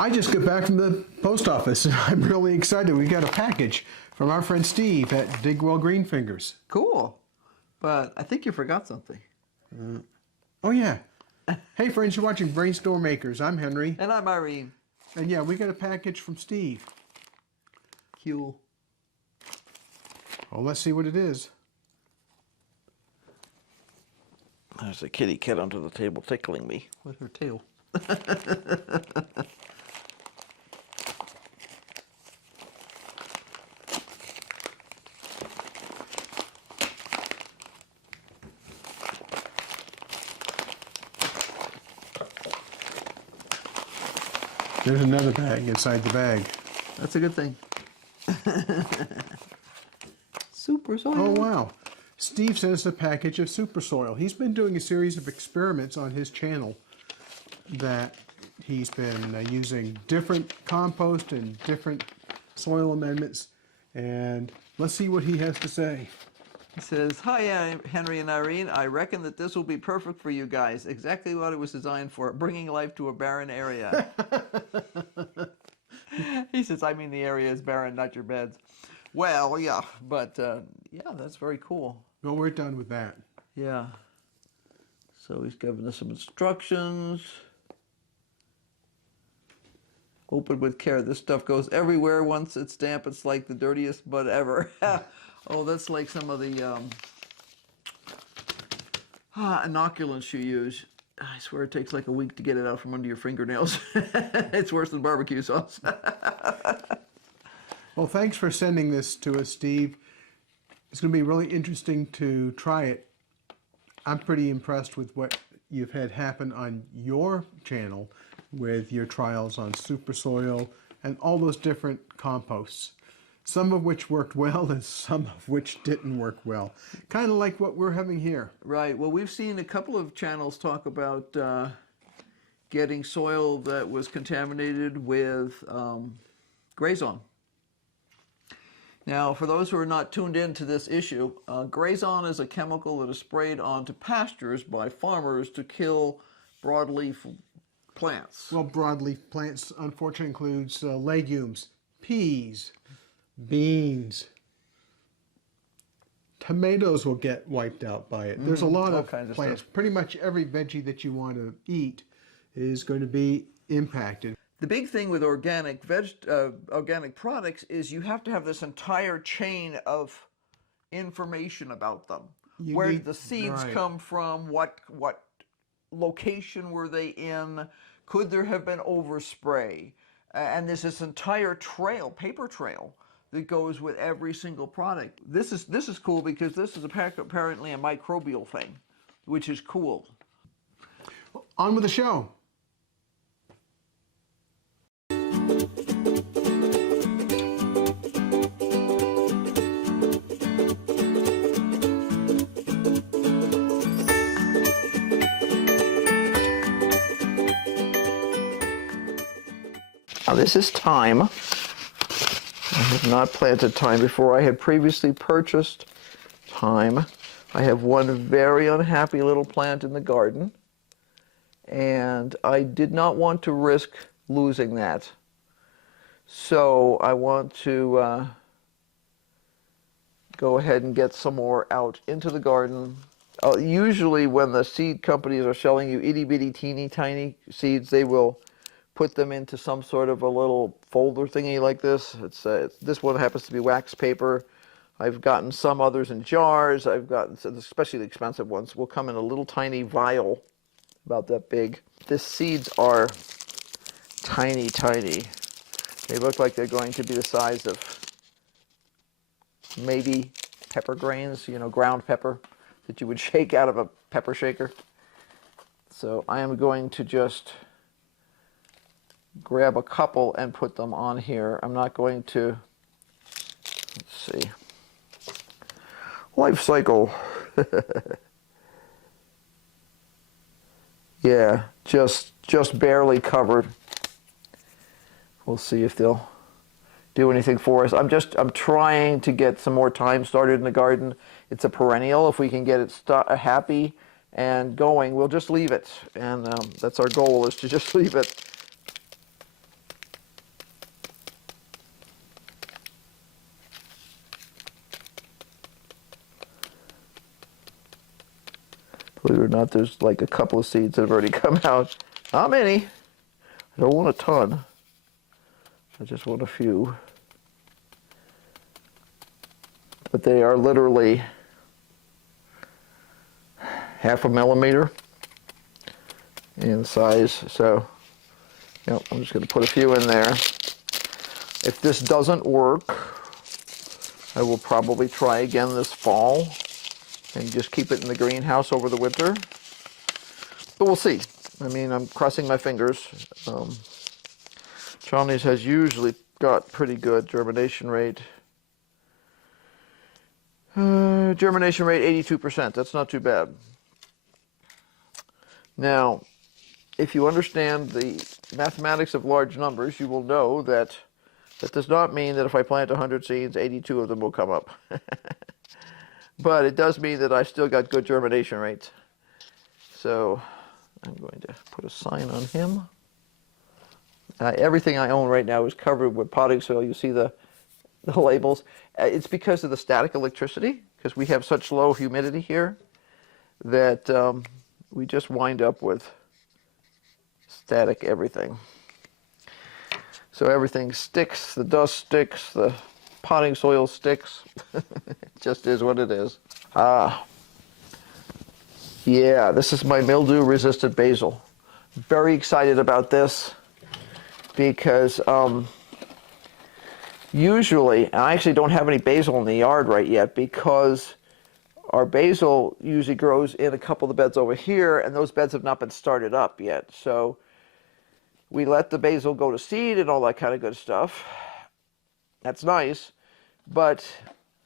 I just got back from the post office and I'm really excited. We got a package from our friend Steve at Digwell Greenfingers. Cool. But I think you forgot something. Oh yeah. Hey friends, you're watching BrainStormAcres. I'm Henry. And I'm Irene. And yeah, we got a package from Steve. Cool. Well, let's see what it is. There's a kitty cat under the table tickling me. With her tail. There's another bag inside the bag. That's a good thing. Super soil. Oh wow. Steve sent us a package of super soil. He's been doing a series of experiments on his channel that he's been using different compost and different soil amendments. And let's see what he has to say. He says, "Hi, Henry and Irene. I reckon that this will be perfect for you guys. Exactly what it was designed for, bringing life to a barren area." He says, I mean the area is barren, not your beds. Well, yeah, but yeah, that's very cool. Well, we're done with that. Yeah. So he's given us some instructions. Open with care. This stuff goes everywhere. Once it's damp, it's like the dirtiest mud ever. Oh, that's like some of the inoculants you use. I swear it takes like a week to get it out from under your fingernails. It's worse than barbecue sauce. Well, thanks for sending this to us, Steve. It's going to be really interesting to try it. I'm pretty impressed with what you've had happen on your channel with your trials on super soil and all those different composts. Some of which worked well and some of which didn't work well. Kind of like what we're having here. Right. Well, we've seen a couple of channels talk about getting soil that was contaminated with Grazon. Now, for those who are not tuned into this issue, Grazon is a chemical that is sprayed onto pastures by farmers to kill broadleaf plants. Well, broadleaf plants unfortunately includes legumes, peas, beans. Tomatoes will get wiped out by it. There's a lot of plants. Pretty much every veggie that you want to eat is going to be impacted. The big thing with organic products is you have to have this entire chain of information about them. Where did the seeds come from? What location were they in? Could there have been overspray? And there's this entire trail, paper trail, that goes with every single product. This is cool because this is apparently a microbial thing, which is cool. On with the show. Now this is thyme. I have not planted thyme before. I had previously purchased thyme. I have one very unhappy little plant in the garden, and I did not want to risk losing that. So I want to go ahead and get some more out into the garden. Usually when the seed companies are selling you itty-bitty, teeny, tiny seeds, they will put them into some sort of a little folder thingy like this. This one happens to be wax paper. I've gotten some others in jars. I've gotten, especially the expensive ones, will come in a little tiny vial, about that big. These seeds are tiny, tiny. They look like they're going to be the size of maybe pepper grains, you know, ground pepper that you would shake out of a pepper shaker. So I am going to just grab a couple and put them on here. I'm not going to, let's see, life cycle. Yeah, just barely covered. We'll see if they'll do anything for us. I'm trying to get some more thyme started in the garden. It's a perennial. If we can get it happy and going, we'll just leave it. And that's our goal, is to just leave it. Believe it or not, there's like a couple of seeds that have already come out. Not many. I don't want a ton. I just want a few. But they are literally half a millimeter in size. So, I'm just going to put a few in there. If this doesn't work, I will probably try again this fall and just keep it in the greenhouse over the winter. But we'll see. I mean, I'm crossing my fingers. Johnny's has usually got pretty good germination rate. Germination rate 82%. That's not too bad. Now, if you understand the mathematics of large numbers, you will know that that does not mean that if I plant 100 seeds, 82 of them will come up. But it does mean that I still got good germination rates. So I'm going to put a sign on him. Everything I own right now is covered with potting soil. You see the labels. It's because of the static electricity, because we have such low humidity here that we just wind up with static everything. So everything sticks, the dust sticks, the potting soil sticks. It just is what it is. Yeah, this is my mildew-resistant basil. Very excited about this because usually, and I actually don't have any basil in the yard right yet because our basil usually grows in a couple of the beds over here, and those beds have not been started up yet. So we let the basil go to seed and all that kind of good stuff. That's nice, but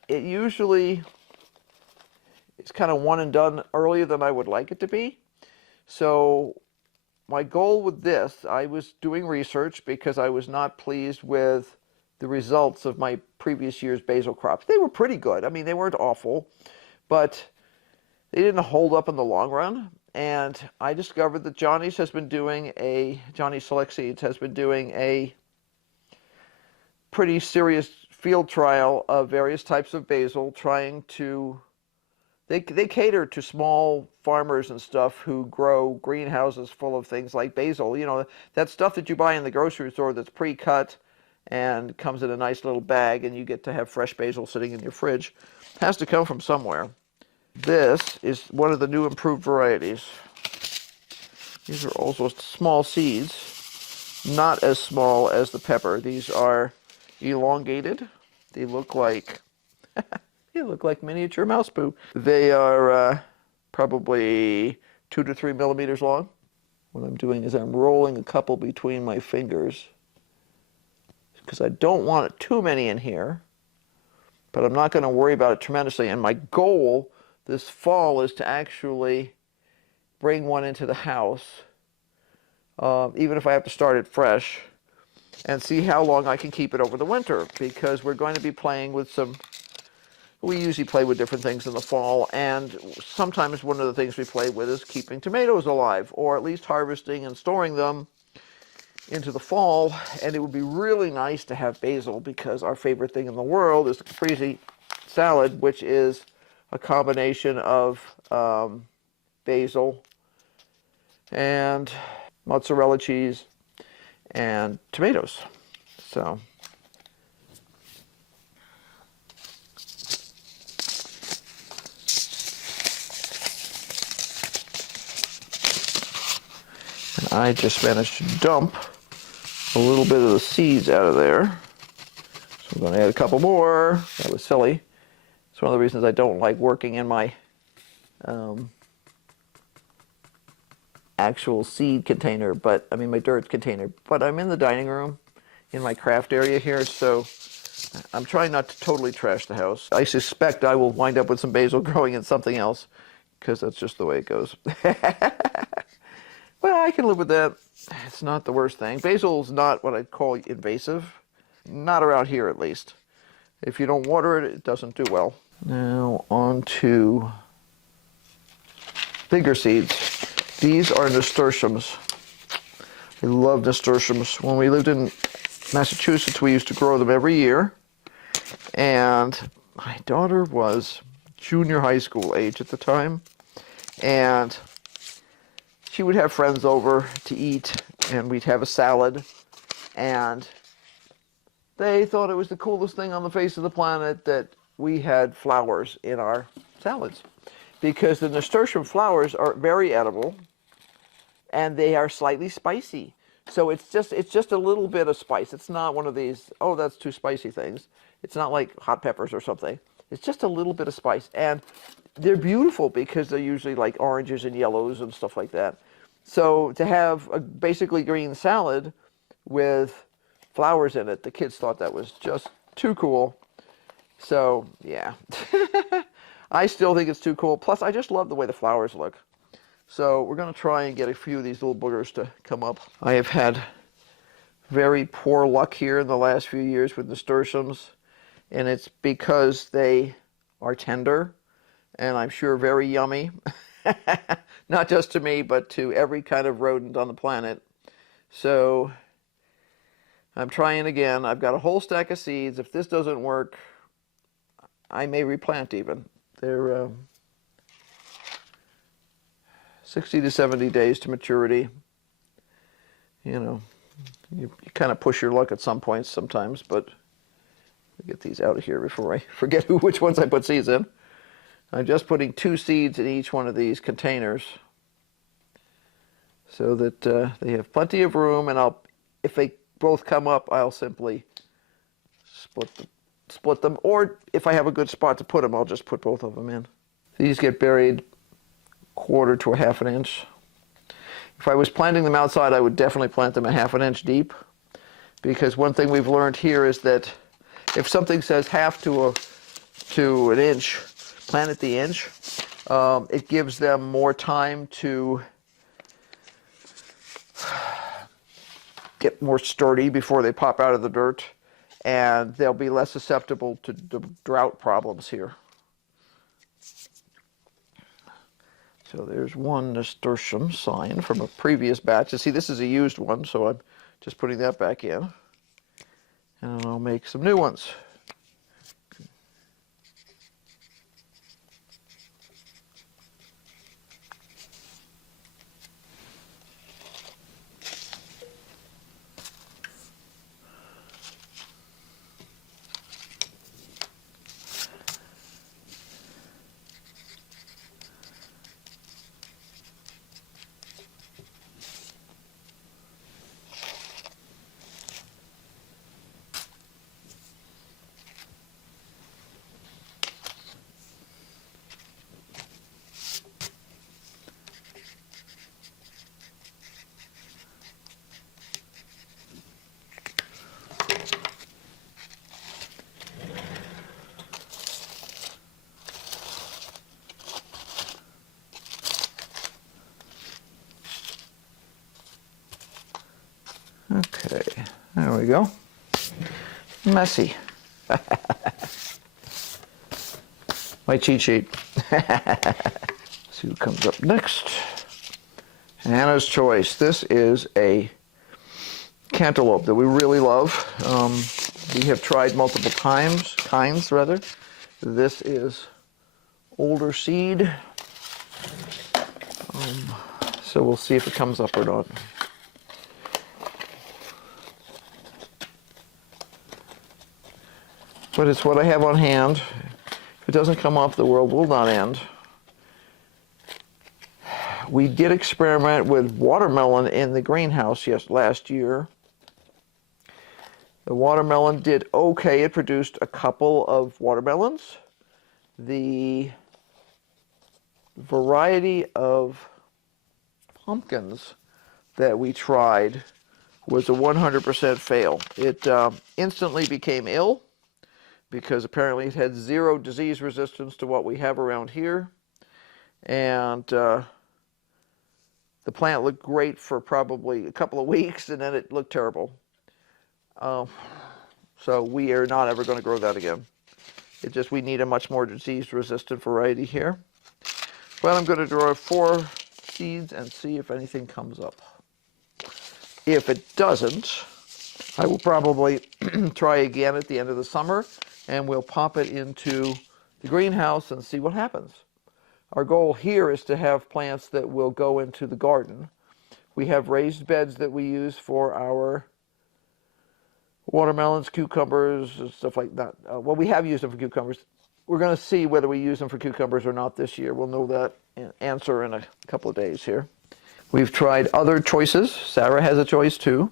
it usually is kind of one and done earlier than I would like it to be. So my goal with this, I was doing research because I was not pleased with the results of my previous year's basil crops. They were pretty good. I mean, they weren't awful, but they didn't hold up in the long run. And I discovered that Johnny Select Seeds has been doing a pretty serious field trial of various types of basil, trying to, they cater to small farmers and stuff who grow greenhouses full of things like basil. You know, that stuff that you buy in the grocery store that's pre-cut and comes in a nice little bag, and you get to have fresh basil sitting in your fridge. It has to come from somewhere. This is one of the new improved varieties. These are also small seeds, not as small as the pepper. These are elongated. They look like miniature mouse poo. They are probably 2 to 3 millimeters long. What I'm doing is I'm rolling a couple between my fingers because I don't want too many in here, but I'm not going to worry about it tremendously. And my goal this fall is to actually bring one into the house, even if I have to start it fresh, and see how long I can keep it over the winter, because we're going to be playing with we usually play with different things in the fall, and sometimes one of the things we play with is keeping tomatoes alive, or at least harvesting and storing them into the fall. And it would be really nice to have basil, because our favorite thing in the world is the caprese salad, which is a combination of basil and mozzarella cheese and tomatoes. So and I just managed to dump a little bit of the seeds out of there. So I'm going to add a couple more. That was silly. It's one of the reasons I don't like working in my actual seed container, my dirt container. But I'm in the dining room in my craft area here, so I'm trying not to totally trash the house. I suspect I will wind up with some basil growing in something else, because that's just the way it goes. Well, I can live with that. It's not the worst thing. Basil's not what I'd call invasive. Not around here, at least. If you don't water it, it doesn't do well. Now on to bigger seeds. These are nasturtiums. I love nasturtiums. When we lived in Massachusetts, we used to grow them every year. And my daughter was junior high school age at the time. And she would have friends over to eat, and we'd have a salad. And they thought it was the coolest thing on the face of the planet that we had flowers in our salads, because the nasturtium flowers are very edible, and they are slightly spicy. So it's just a little bit of spice. It's not one of these, oh, that's too spicy things. It's not like hot peppers or something. It's just a little bit of spice. And they're beautiful because they're usually like oranges and yellows and stuff like that. So to have a basically green salad with flowers in it, the kids thought that was just too cool. So yeah, I still think it's too cool. Plus, I just love the way the flowers look. So we're going to try and get a few of these little boogers to come up. I have had very poor luck here in the last few years with nasturtiums, and it's because they are tender and I'm sure very yummy. Not just to me, but to every kind of rodent on the planet. So I'm trying again. I've got a whole stack of seeds. If this doesn't work, I may replant even. They're 60 to 70 days to maturity. You know, you kind of push your luck at some points sometimes, but I'll get these out of here before I forget which ones I put seeds in. I'm just putting 2 seeds in each one of these containers so that they have plenty of room, and if they both come up, I'll simply split them, or if I have a good spot to put them, I'll just put both of them in. These get buried 1/4 to 1/2 inch. If I was planting them outside, I would definitely plant them 1/2 inch deep, because one thing we've learned here is that if something says 1/2 to an inch, plant at the inch. It gives them more time to get more sturdy before they pop out of the dirt, and they'll be less susceptible to drought problems here. So there's one nasturtium sign from a previous batch. You see, this is a used one, so I'm just putting that back in. And I'll make some new ones. Okay, there we go. Messy. My cheat sheet. See who comes up next. Hannah's Choice. This is a cantaloupe that we really love. We have tried multiple kinds rather. This is older seed. So we'll see if it comes up or not. But it's what I have on hand. If it doesn't come up, the world will not end. We did experiment with watermelon in the greenhouse last year. The watermelon did okay. It produced a couple of watermelons. The variety of pumpkins that we tried was a 100% fail. It instantly became ill, because apparently it had 0 disease resistance to what we have around here. And the plant looked great for probably a couple of weeks, and then it looked terrible. So we are not ever going to grow that again. We need a much more disease-resistant variety here. But I'm going to draw 4 seeds and see if anything comes up. If it doesn't, I will probably try again at the end of the summer, and we'll pop it into the greenhouse and see what happens. Our goal here is to have plants that will go into the garden. We have raised beds that we use for our watermelons, cucumbers, and stuff like that. Well, we have used them for cucumbers. We're going to see whether we use them for cucumbers or not this year. We'll know that answer in a couple of days here. We've tried other choices. Sarah has a choice too.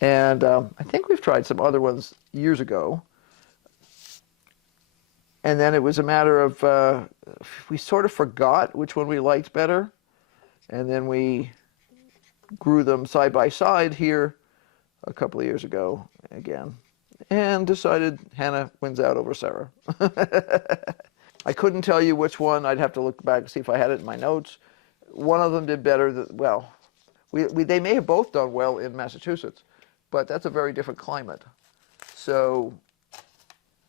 And I think we've tried some other ones years ago. And then it was a matter of, we sort of forgot which one we liked better. And then we grew them side by side here a couple of years ago again. And decided Hannah wins out over Sarah. I couldn't tell you which one. I'd have to look back and see if I had it in my notes. One of them did better. Well, they may have both done well in Massachusetts, but that's a very different climate. So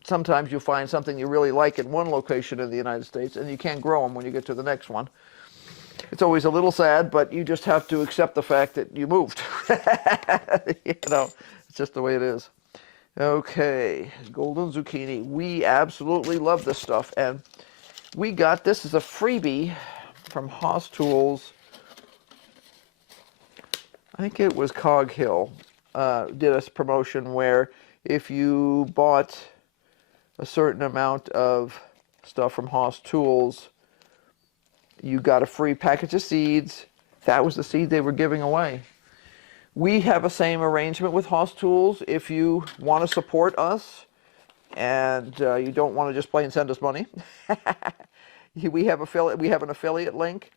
sometimes you find something you really like in one location in the United States, and you can't grow them when you get to the next one. It's always a little sad, but you just have to accept the fact that you moved. You know, it's just the way it is. Okay, golden zucchini. We absolutely love this stuff, and we got this as a freebie from Haas Tools. I think it was Cog Hill did a promotion where if you bought a certain amount of stuff from Haas Tools, you got a free package of seeds. That was the seed they were giving away. We have a same arrangement with Haas Tools. If you want to support us and you don't want to just plain send us money, we have an affiliate link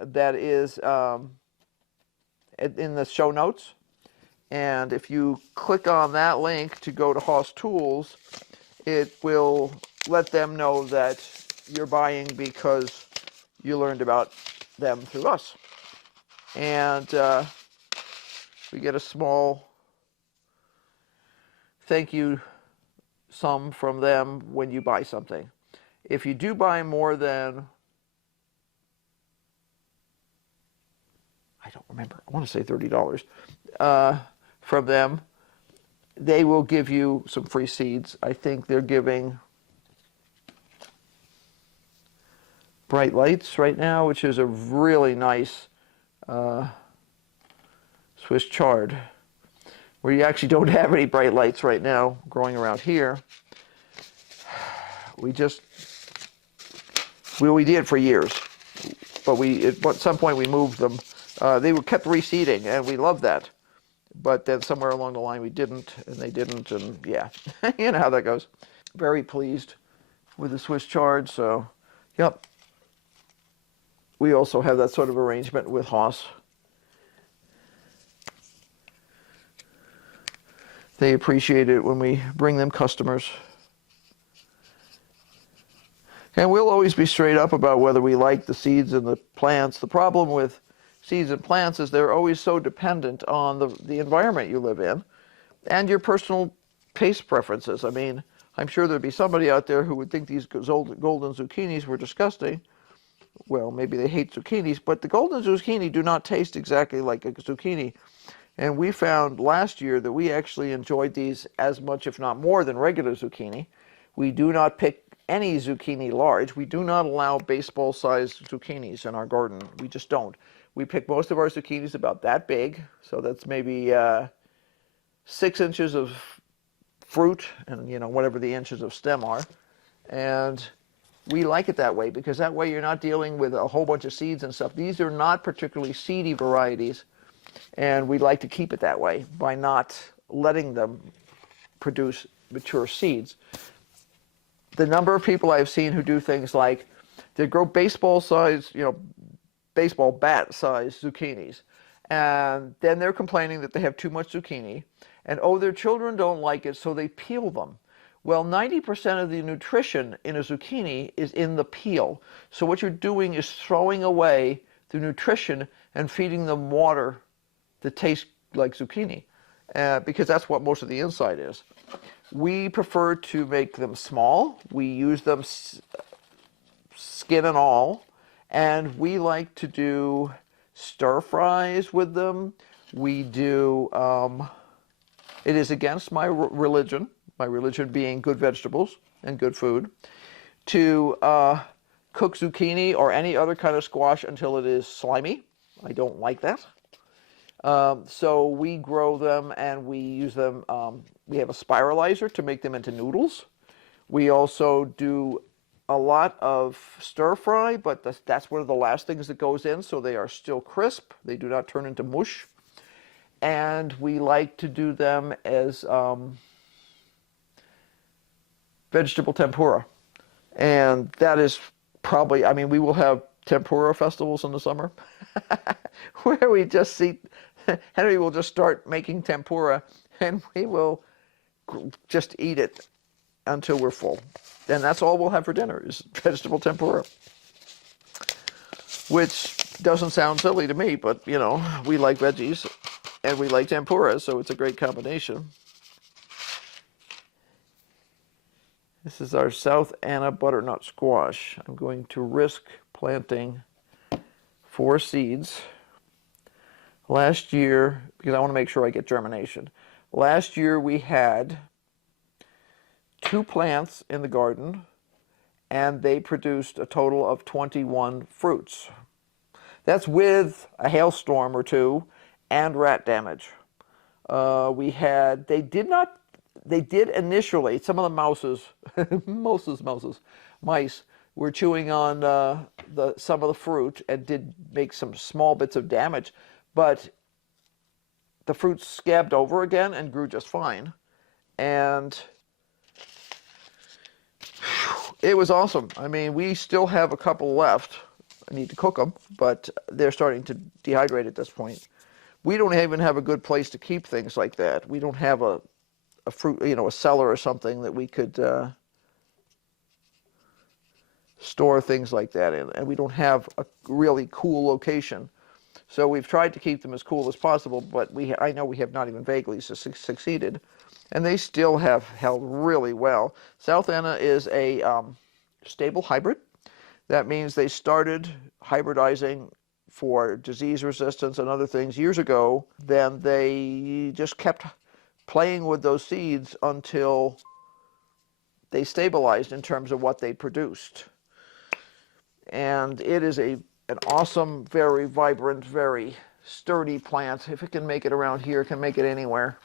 that is in the show notes. And if you click on that link to go to Haas Tools, it will let them know that you're buying because you learned about them through us. And we get a small thank you sum from them when you buy something. If you do buy more than, I don't remember, I want to say $30 from them, they will give you some free seeds. I think they're giving Bright Lights right now, which is a really nice Swiss chard, where you actually don't have any Bright Lights right now growing around here. We did for years, but at some point we moved them. They were kept reseeding, and we loved that. But then somewhere along the line we didn't, and they didn't, and yeah, you know how that goes. Very pleased with the Swiss chard, so yep. We also have that sort of arrangement with Haas. They appreciate it when we bring them customers. And we'll always be straight up about whether we like the seeds and the plants. The problem with seeds and plants is they're always so dependent on the environment you live in and your personal taste preferences. I mean, I'm sure there'd be somebody out there who would think these golden zucchinis were disgusting. Well, maybe they hate zucchinis, but the golden zucchini do not taste exactly like a zucchini. And we found last year that we actually enjoyed these as much, if not more, than regular zucchini. We do not pick any zucchini large. We do not allow baseball-sized zucchinis in our garden. We just don't. We pick most of our zucchinis about that big, so that's maybe 6 inches of fruit and, you know, whatever the inches of stem are. And we like it that way because that way you're not dealing with a whole bunch of seeds and stuff. These are not particularly seedy varieties. And we like to keep it that way by not letting them produce mature seeds. The number of people I've seen who do things like they grow baseball-sized, you know, baseball bat-sized zucchinis, and then they're complaining that they have too much zucchini, and oh, their children don't like it, so they peel them. Well, 90% of the nutrition in a zucchini is in the peel. So what you're doing is throwing away the nutrition and feeding them water that tastes like zucchini, because that's what most of the inside is. We prefer to make them small. We use them skin and all, and we like to do stir fries with them. We do, it is against my religion being good vegetables and good food, to cook zucchini or any other kind of squash until it is slimy. I don't like that. So we grow them and we use them. We have a spiralizer to make them into noodles. We also do a lot of stir fry, but that's one of the last things that goes in, so they are still crisp. They do not turn into mush. And we like to do them as vegetable tempura. And that is probably, I mean, we will have tempura festivals in the summer where we just see, Henry will just start making tempura and we will just eat it until we're full. And that's all we'll have for dinner is vegetable tempura. Which doesn't sound silly to me, but you know, we like veggies and we like tempura, so it's a great combination. This is our South Anna butternut squash. I'm going to risk planting 4 seeds. Last year, because I want to make sure I get germination. Last year we had 2 plants in the garden and they produced a total of 21 fruits. That's with a hailstorm or 2 and rat damage. They did initially, some of the mice were chewing on some of the fruit and did make some small bits of damage, but the fruit scabbed over again and grew just fine. And it was awesome. I mean, we still have a couple left. I need to cook them, but they're starting to dehydrate at this point. We don't even have a good place to keep things like that. We don't have a fruit, you know, a cellar or something that we could store things like that in. And we don't have a really cool location. So we've tried to keep them as cool as possible, but I know we have not even vaguely succeeded. And they still have held really well. South Anna is a stable hybrid. That means they started hybridizing for disease resistance and other things years ago. Then they just kept playing with those seeds until they stabilized in terms of what they produced. And it is an awesome, very vibrant, very sturdy plant. If it can make it around here, it can make it anywhere.